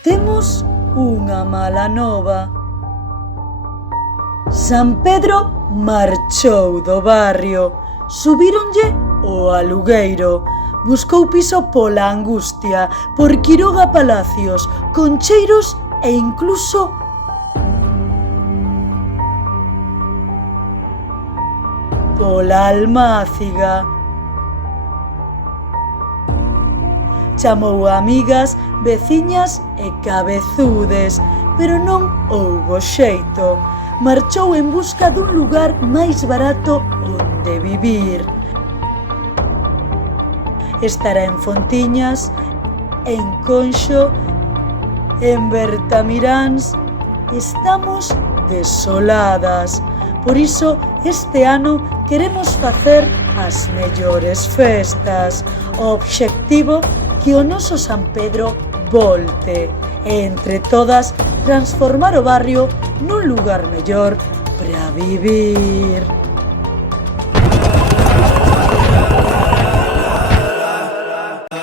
Temos unha mala nova. San Pedro marchou do barrio, subíronlle o alugueiro, buscou piso pola Angustia, por Quiroga Palacios, Concheiros e incluso pola Almáciga. Chamou a amigas, veciñas e cabezudes, pero non houbo xeito. Marchou en busca dun lugar máis barato onde vivir. Estará en Fontiñas, en Conxo, en Bertamiráns. Estamos desoladas. Por iso, este ano queremos facer as mellores festas. O obxectivo que o noso San Pedro volte e, entre todas, transformar o barrio nun lugar mellor para vivir.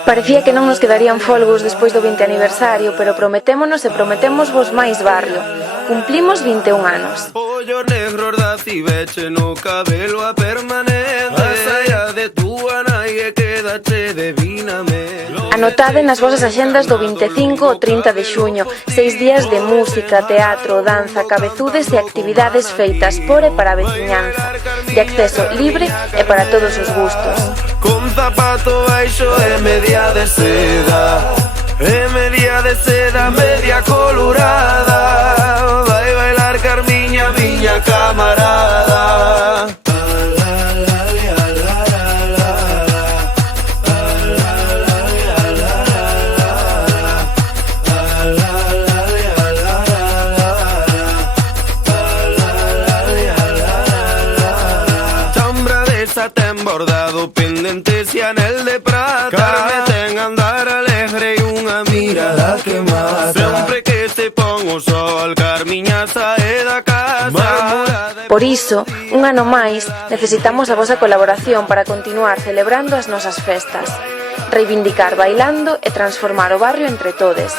Parecía que non nos quedarían folgos despois do 20 aniversario, pero prometémonos e prometémosvos máis barrio. Cumplimos 21 anos. Pollo negro da cibeche no cabelo a permanente. Más allá de tu anaie quédate divíname. Anotade nas vosas axendas do 25 ao 30 de xuño 6 días de música, teatro, danza, cabezudes e actividades feitas por e para a veciñanza, de acceso libre e para todos os gustos. Con zapato baixo e media de seda, media colorada. Vai bailar Carmiña, miña camarada. Ten bordado, pendentes y anel de plata. Carmeten andar alegre y unha mirada que mata. Sempre que te pongo sol, Carmiña sae da casa. Por iso, un ano máis, necesitamos a vosa colaboración para continuar celebrando as nosas festas, reivindicar bailando e transformar o barrio entre todes.